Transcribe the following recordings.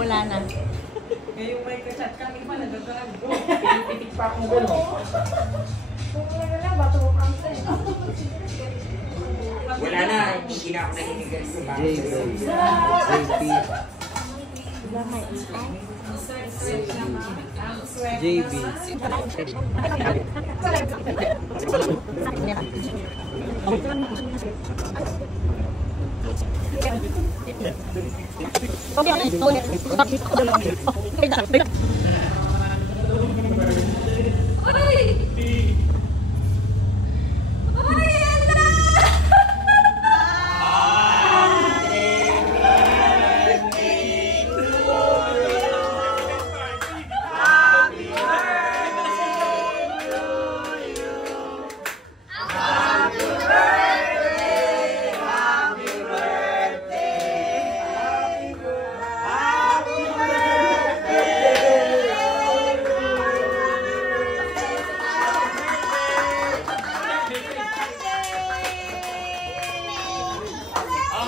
Wala na. Ngayong may kachat kami pa, nagagarago. Pinipitik pa akong gano'n. Kung wala na, bato ko kang sa'yo. Wala na, hindi na ako nakikigas sa bago. JB.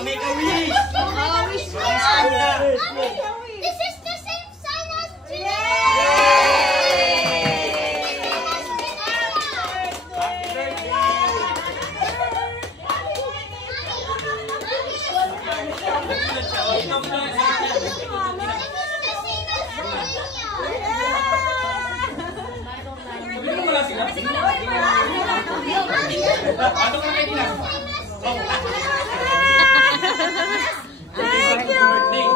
Make a wish! This is the same sign as today! Thank you!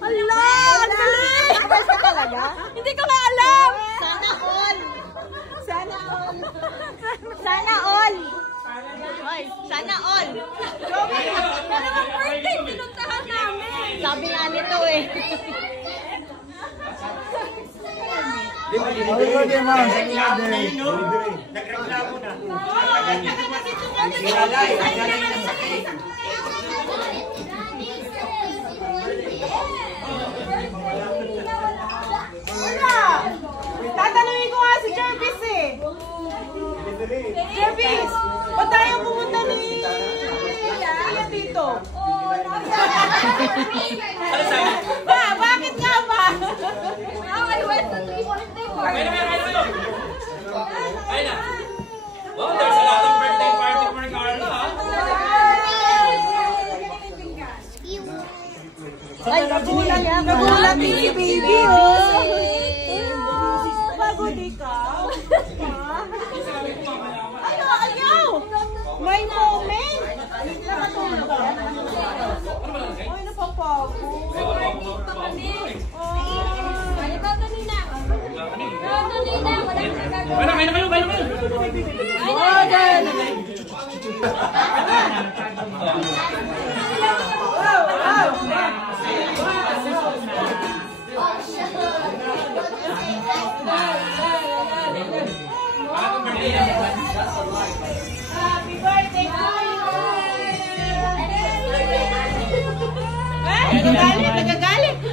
Hala! Ang galing! Talaga? Hindi ko na alam! Sana all! Sana all! Sana all! Hoy, sana all! Parang birthday, pinuntahan namin! Sabi nga nito eh. Nagreklamo na. Nilalay na sakit. Tatanungin ko nga si Jervis eh. Jervis, ba't tayo pumunta ni Kuya dito? Bakit nga ba? I went to the birthday party. Ayun na. Wow, there's a lot of birthday party for Carla, ha? Ay, nagulat ni si baby, oh! Pagod ikaw? Ano, ayaw! May moment! Nakatulog ka? Ay, napapagod. Kain na kayo! Happy birthday to you!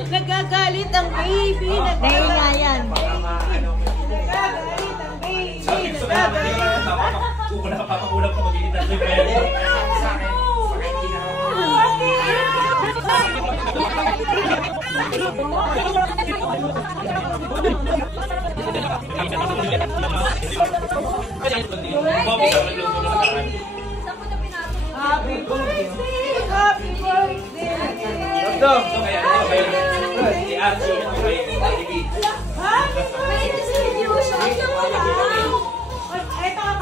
Nagagalit ang baby. Dahil nga yan. Nagagalit ang baby. Wala ka papakulang ko mag-iitan sa pwede. Sa akin, Happy birthday! Happy birthday! Happy birthday! Ito,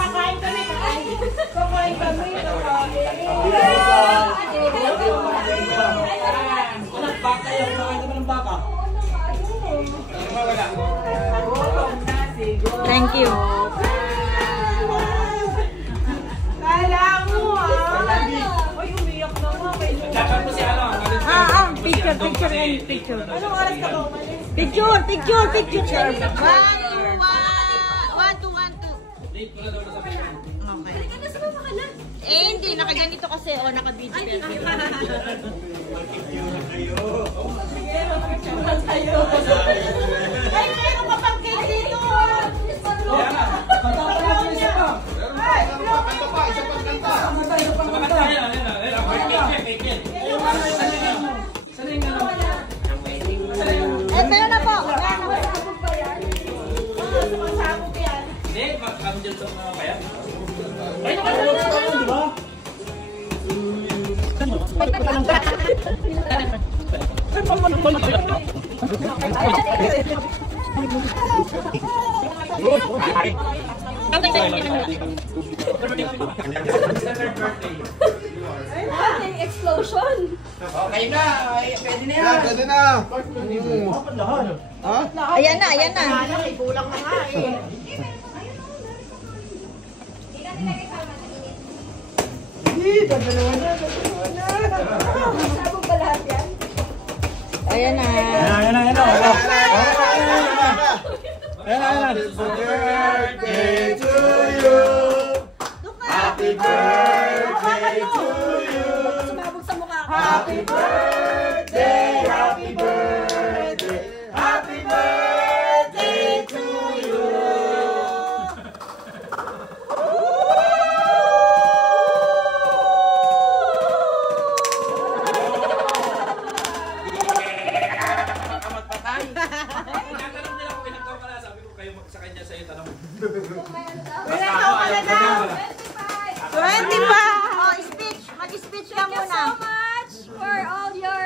kakain kami. Kakain kami. Baka yung mga naman ng baka. Thank you. Kala mo Ay, umiyak na nga. Dapat mo si ano? Picture. Anong oras ka ba umalis? Picture. 1, 2, 1, 2. Okay. Hindi. Nakaganito kasi. O, naka-video. Ay, meron ka pang cake dito. Kaya nga. Ay, Sana yung Explosion. Oh, kayo na. Ay, pwede na yan. Pwede na. Ha? Ayan na, ayan na. Kulang na nga eh. Ayan na. Happy birthday to you. Happy birthday to you. Sumabog sa mukha ko. Happy birthday, happy birthday, happy birthday to you. Tinatanong nila kung ilang taon ka na. Sabi ko kayo sa kanya sa'yo tanong. Ilan taon ka na daw? 20 pa. Oh, speech. Mag-speech ka Thank you muna. so much for all your